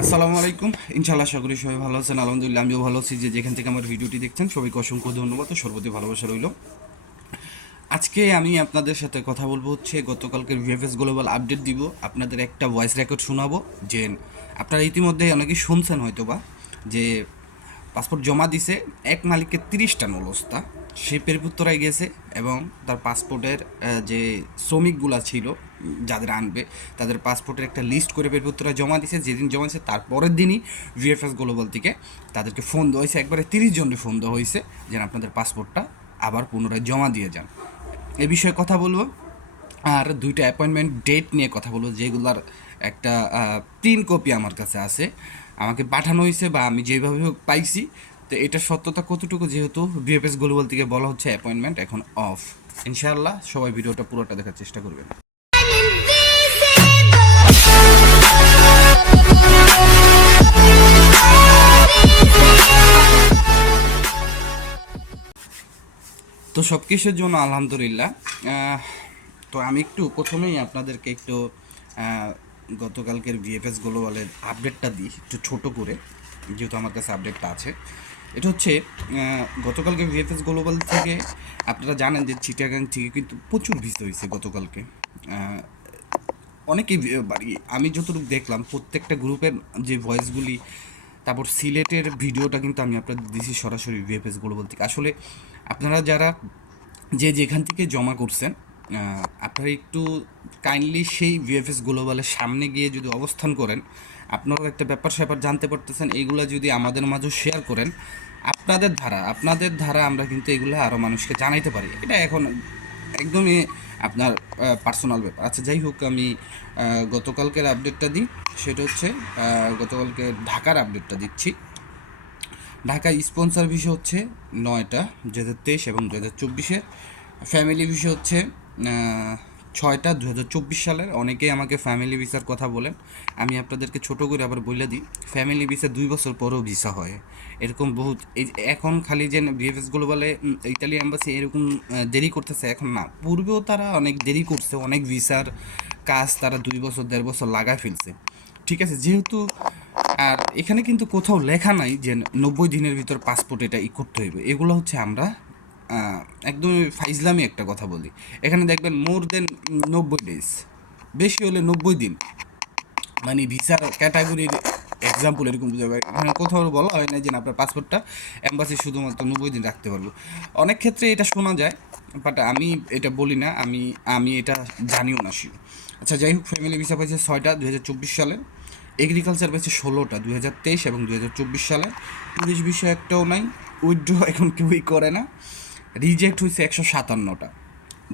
আসসালামু আলাইকুম। ইনশাআল্লাহ আশা করি সবাই ভালো আছেন। আলহামদুলিল্লাহ আমিও ভালো আছি। যে যেখান থেকে আমার ভিডিওটি দেখছেন সবাইকে অসংখ্য ধন্যবাদ ও সর্বতি ভালোবাসা রইল। আজকে আমি আপনাদের সাথে কথা বলবো হচ্ছে গতকালকের ভিএফএস গ্লোবাল আপডেট দিব, আপনাদের একটা ভয়েস রেকর্ড শোনাবো। যে আপনারা ইতিমধ্যে অনেকেই শুনছেন হয়তো বা, যে পাসপোর্ট জমা দিছে এক মালিকের 30টা নলস্তা, সে পেরপুত্তরায় গেছে এবং তার পাসপোর্টের যে শ্রমিকগুলা ছিল যাদের আনবে তাদের পাসপোর্টের একটা লিস্ট করে পেরপুত্তরায় জমা দিছে। যেদিন জমা দিছে তার পরের দিনই ভিএফএস গ্লোবাল থেকে তাদেরকে ফোন দেওয়া হয়েছে, একবারে 30 জনের ফোন দেওয়া হয়েছে যেন আপনাদের পাসপোর্টটা আবার পুনরায় জমা দিয়ে যান। এ বিষয়ে কথা বলবো। আর দুইটা অ্যাপয়েন্টমেন্ট ডেট নিয়ে কথা বলবো, যেগুলার একটা 3 কপি আমার কাছে আছে, আমাকে পাঠানো হয়েছে বা আমি যেভাবে হোক পাইছি। তো এটার সত্যতা কতটুকু, যেহেতু বিএফএস গ্লোবাল থেকে বলা হচ্ছে অ্যাপয়েন্টমেন্ট এখন অফ। ইনশাআল্লাহ সবাই ভিডিওটা পুরোটা দেখার চেষ্টা করবেন। তো সব কিছুর জন্য আলহামদুলিল্লাহ। তো আমি একটু প্রথমেই আপনাদেরকে একটু আহ, গতকালকের ভিএফএস গ্লোবালের আপডেটটা দিই একটু ছোট করে, যেহেতু আমার কাছে আপডেটটা আছে। এটা হচ্ছে গতকালকে ভিএফএস গ্লোবাল থেকে আপনারা জানেন যে চিটাগাং থেকে কিন্তু প্রচুর ভিসা হয়েছে গতকালকে। আহ, অনেকেই বাড়ি আমি যতটুকু দেখলাম প্রত্যেকটা গ্রুপের যে ভয়েসগুলি, তারপর সিলেটের ভিডিওটা কিন্তু আমি আপনাদের দিছি সরাসরি ভিএফএস গ্লোবাল থেকে। আসলে আপনারা যারা যে যেখান থেকে জমা করছেন, আপনারা একটু কাইন্ডলি সেই ভিএফএস গ্লোবালের সামনে গিয়ে যদি অবস্থান করেন, আপনারাও একটা ব্যাপার স্যাপার জানতে পারতেছেন। এইগুলো যদি আমাদের মাঝেও শেয়ার করেন, আপনাদের ধারা আমরা কিন্তু এগুলো আরও মানুষকে জানাইতে পারি। এটা এখন একদমই আপনার পার্সোনাল ব্যাপার। আচ্ছা, যাই হোক, আমি গতকালকের আপডেটটা দিই। সেটা হচ্ছে গতকালকে ঢাকার আপডেটটা দিচ্ছি। ঢাকায় স্পন্সর ভিসা হচ্ছে 9টা 2023 এবং 2024-এর। ফ্যামিলি ভিসা হচ্ছে 6টা 2024 সালের। অনেকেই আমাকে ফ্যামিলি ভিসার কথা বলেন, আমি আপনাদেরকে ছোট করে আবার বলে দিই, ফ্যামিলি ভিসা 2 বছর পরেও ভিসা হয়। এরকম বহুত এই এখন খালি যে ভিএফএস গ্লোবালে ইতালি এম্বাসি এরকম দেরি করতেছে এখন না, পূর্বেও তারা অনেক দেরি করছে, অনেক ভিসার কাজ তারা 2 বছর 1.5 বছর লাগায় ফেলছে। ঠিক আছে, যেহেতু আর এখানে কিন্তু কোথাও লেখা নাই যে 90 দিনের ভিতর পাসপোর্ট এটা করতে হইবে। এগুলো হচ্ছে আমরা একদমই ফাইজলামি একটা কথা বলি। এখানে দেখবেন মোর দেন 90 ডেজ, বেশি হলে 90 দিন, মানে ভিসার ক্যাটাগরির এক্সাম্পল এরকম বুঝাবে। এখানে কোথাও বলা হয় না যে আপনার পাসপোর্টটা এম্বাসি শুধুমাত্র 90 দিন রাখতে পারবো। অনেক ক্ষেত্রে এটা শোনা যায়, বাট আমি এটা বলি না, আমি আমি এটা জানিও না শিও। আচ্ছা, যাই হোক, ফ্যামিলি ভিসা পাইছে 6টা 2024 সালে, এগ্রিকালচার পাইছে 16টা 2023 এবং 2024 সালে। টুরিস্ট ভিসা একটাও নাই, উইথড্র এখন কেউই করে না। রিজেক্ট হয়েছে 157টা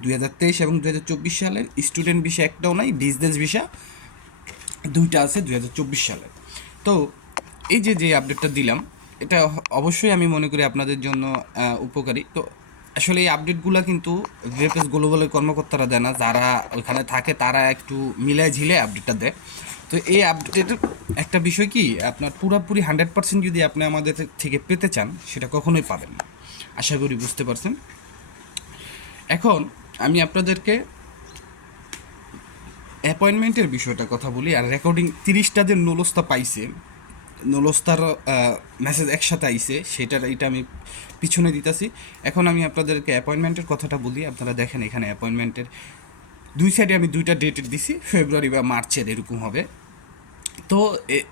2023 এবং 2024 সালের। স্টুডেন্ট ভিসা একটাও নাই, বিজনেস ভিসা 2টা আছে 2024 সালে। তো এই যে যে আপডেটটা দিলাম, এটা অবশ্যই আমি মনে করি আপনাদের জন্য উপকারী। তো আসলে এই আপডেটগুলো কিন্তু ভিএফএস গ্লোবালের কর্মকর্তারা দেয় না, যারা ওখানে থাকে তারা একটু মিলায় ঝিলে আপডেটটা দেয়। তো এই আপডেটের একটা বিষয় কি, আপনার পুরোপুরি 100% যদি আপনি আমাদের থেকে পেতে চান, সেটা কখনোই পাবেন না। আশা করি বুঝতে পারছেন। এখন আমি আপনাদেরকে অ্যাপয়েন্টমেন্টের বিষয়টা কথা বলি। আর রেকর্ডিং 30টা যে নলস্তা পাইছে, নলস্তার মেসেজ একসাথে আইছে, এটা আমি পিছনে দিতেছি। এখন আমি আপনাদেরকে অ্যাপয়েন্টমেন্টের কথাটা বলি। আপনারা দেখেন এখানে অ্যাপয়েন্টমেন্টের দুই সাইডে আমি দুইটা ডেটের দিছি, ফেব্রুয়ারি বা মার্চের এরকম হবে। তো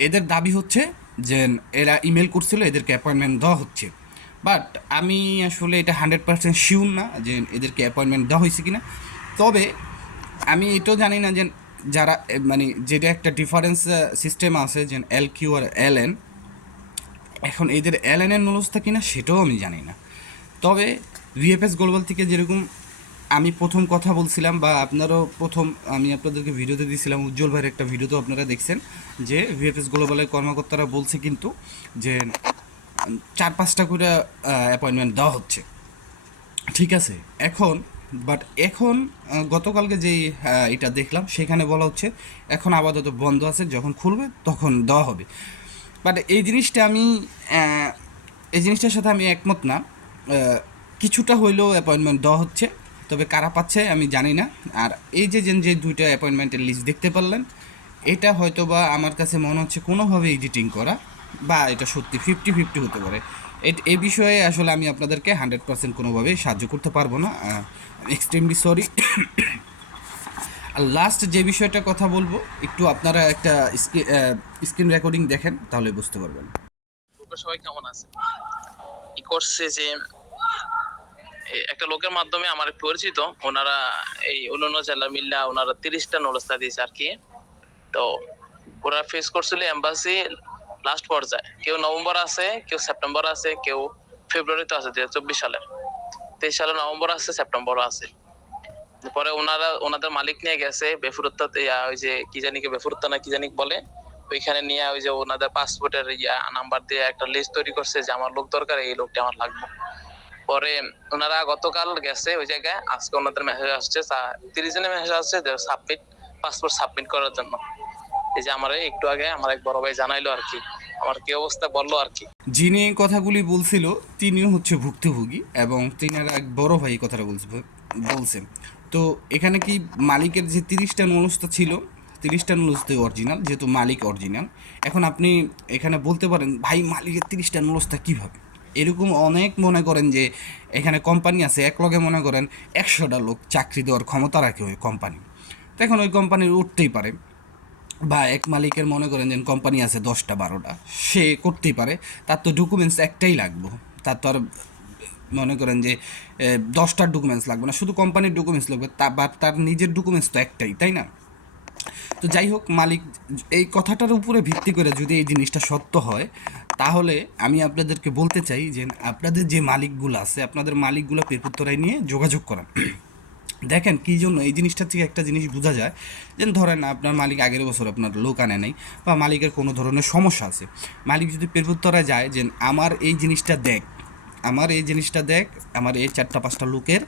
এদের দাবি হচ্ছে যে এরা ইমেল করছিল, এদেরকে অ্যাপয়েন্টমেন্ট দেওয়া হচ্ছে। বাট আমি আসলে এটা 100% শিওর না যে এদেরকে অ্যাপয়েন্টমেন্ট দেওয়া হয়েছে কিনা। তবে আমি এটাও জানি না যে যারা মানে যেটা একটা ডিফারেন্স সিস্টেম আছে যে এল কিউ আর এল এন, এখন এদের এল এন এর নলস্তা কিনা সেটাও আমি জানি না। তবে ভিএফএস গ্লোবাল থেকে যেরকম আমি প্রথম কথা বলছিলাম, বা আপনারাও প্রথম আমি আপনাদেরকে ভিডিওতে দিয়েছিলাম, উজ্জ্বল ভাইয়ের একটা ভিডিওতে আপনারা দেখছেন যে ভিএফএস গ্লোবালের কর্মকর্তারা বলছে কিন্তু যে 4-5টা করে অ্যাপয়েন্টমেন্ট দেওয়া হচ্ছে। ঠিক আছে, এখন বাট এখন গতকালকে যেই এটা দেখলাম সেখানে বলা হচ্ছে এখন আপাতত বন্ধ আছে, যখন খুলবে তখন দেওয়া হবে। বাট এই জিনিসটার সাথে আমি একমত না। কিছুটা হইলেও অ্যাপয়েন্টমেন্ট দেওয়া হচ্ছে, তবে কারা পাচ্ছে আমি জানি না। আর এই যে যে দুইটা অ্যাপয়েন্টমেন্টের লিস্ট দেখতে পারলেন, এটা হয়তো বা আমার কাছে মনে হচ্ছে কোনোভাবে এডিটিং করা, বা এটা সত্যি 50-50 হতে পারে। এই বিষয়ে আসলে আমি আপনাদেরকে 100% কোনোভাবেই সাহায্য করতে পারবো না, এক্সট্রিমলি সরি। আর লাস্ট যে বিষয়টা কথা বলবো, একটু আপনারা একটা স্ক্রিন রেকর্ডিং দেখেন, তাহলে বুঝতে পারবেন। সবাই কেমন আছে? কি করছে যে একটা লোকের মাধ্যমে আমার পরিচিত, ওনারা এই অন্যান্য জেলা মিল্লা ওনারা 30টা নলস্তা দিয়েছে আর কি। তো ওরা ফেস করছিল এম্বাসি লাস্ট পর্যায়ে, কেউ নভেম্বর আছে, কেউ সেপ্টেম্বর আছে, কেউ ফেব্রুয়ারিতে আছে 2024 সালের। 23 সালে নভেম্বর আছে, সেপ্টেম্বর আছে। পরে ওনাদের মালিক নিয়ে গেছে বেফুরত্তা, ওই যে কি জানি বেফুরত্তা না কি জানি বলে, ওইখানে নিয়ে ওই যে ওনাদের পাসপোর্টের নাম্বার দিয়ে একটা লিস্ট তৈরি করছে যে আমার লোক দরকার, এই লোকটা আমার লাগবে। পরে ওনারা গতকাল গেছে ওই জায়গায়, আজকে ওনাদের মেসেজ আসছে, 30 জনের মেসেজ আসছে যে পাসপোর্ট সাবমিট করার জন্য। এই যে আমার একটু আগে আমার এক বড় ভাই জানাইলো আর কি, আমার কি অবস্থা বললো আর কি। যিনি এই কথাগুলি বলছিল তিনিও হচ্ছে ভুক্তভোগী, এবং তিনার এক বড় ভাই এই কথাটা বলছেন। তো এখানে কি মালিকের যে 30টা নুলস্তা ছিল, 30টা নুলস্তাই অরিজিনাল, যেহেতু মালিক অরিজিনাল। এখন আপনি এখানে বলতে পারেন ভাই মালিকের 30টা নুলস্তা কীভাবে, এরকম অনেক মনে করেন যে এখানে কোম্পানি আছে, এক লগে মনে করেন 100টা লোক চাকরি দেওয়ার ক্ষমতা রাখে ওই কোম্পানি। তো এখন ওই কোম্পানির উঠতেই পারে, বা এক মালিকের মনে করেন যে কোম্পানি আছে 10টা-12টা, সে করতেই পারে। তার তো ডকুমেন্টস একটাই লাগবে, তার তো আর মনে করেন যে 10টার ডকুমেন্টস লাগবে না, শুধু কোম্পানির ডকুমেন্টস লাগবে, বা তার নিজের ডকুমেন্টস তো একটাই, তাই না? তো যাই হোক, মালিক এই কথাটার উপরে ভিত্তি করে যদি এই জিনিসটা সত্য হয়, তাহলে আমি আপনাদেরকে বলতে চাই যে আপনাদের যে মালিকগুলো আছে, আপনাদের মালিকগুলো পেরপুত্তরায় নিয়ে যোগাযোগ করান। দেখেন কী জন্য এই জিনিসটা থেকে একটা জিনিস বোঝা যায়, যে ধরেন আপনার মালিক আগের বছর আপনার লোক আনে নাই, বা মালিকের কোনো ধরনের সমস্যা আছে, মালিক যদি পেরপুত্তরায় যায় যে আমার এই জিনিসটা দেখ, আমার এই জিনিসটা দেখ, আমার এই 4-5টা লোকের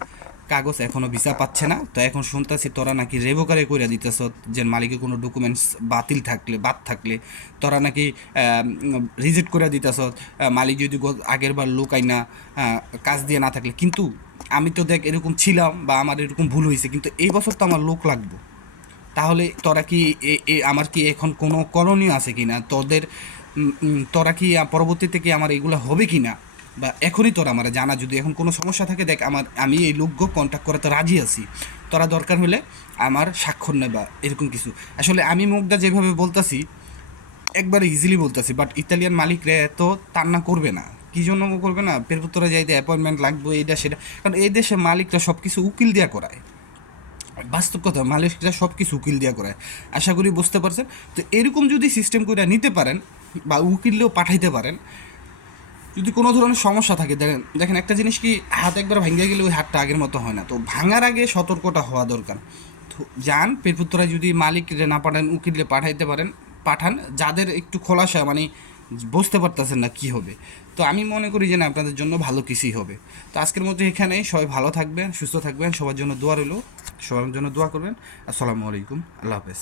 কাগজ এখনও ভিসা পাচ্ছে না, তো এখন শুনতেছি তোরা নাকি রেভোকারে করে দিতেছ, যে মালিকের কোনো ডকুমেন্টস বাদ থাকলে তোরা নাকি রিজেক্ট করে দিতেছ, মালিক যদি আগের বার লোক আইনা কাজ দিয়ে না থাকলে। কিন্তু আমি তো দেখ এরকম ছিলাম, বা আমার এরকম ভুল হয়েছে, কিন্তু এই বছর তো আমার লোক লাগবে। তাহলে তোরা কি আমার কি এখন কোনো করণীয় আছে কি না তোদের? তোরা কি পরবর্তীতে কি আমার এগুলো হবে কি না, বা এখনই তোরা আমার জানা, যদি এখন কোনো সমস্যা থাকে দেখ, আমি এই লোককে কন্ট্যাক্ট করাতে রাজি আছি, তোরা দরকার হলে আমার স্বাক্ষর নেবা, এরকম কিছু। আসলে আমি মুখটা যেভাবে বলতাছি একবারে ইজিলি বলতেছি, বাট ইতালিয়ান মালিকরা এত টান্না করবে না। কী জন্য করবে না? পেরপুত্তরা যাইতে অ্যাপয়েন্টমেন্ট লাগবে, এইটা সেটা, কারণ এই দেশে মালিকরা সব কিছু উকিল দিয়া করায়। বাস্তব কথা, মালিকরা সব কিছু উকিল দিয়া করায়, আশা করি বুঝতে পারছেন। তো এরকম যদি সিস্টেম করে নিতে পারেন, বা উকিলও পাঠাইতে পারেন, যদি কোনো ধরনের সমস্যা থাকে, দেখেন দেখেন একটা জিনিস কি, হাত একবার ভেঙে গেলে ওই হাতটা আগের মতো হয় না, তো ভাঙার আগে সতর্কতা হওয়া দরকার। তো যান পেরপুত্তরায়, যদি মালিকরে না পাঠান উকিলে পাঠাইতে পারেন, পাঠান, যাদের একটু খোলাসা মানে বুঝতে পারতেছেন না কী হবে। তো আমি মনে করি যে না, আপনাদের জন্য ভালো কিছুই হবে। তো আজকের মধ্যে এখানেই, সবাই ভালো থাকবেন, সুস্থ থাকবেন, সবার জন্য দোয়া রইল, সবার জন্য দোয়া করবেন। আসসালামু আলাইকুম, আল্লাহ হাফেজ।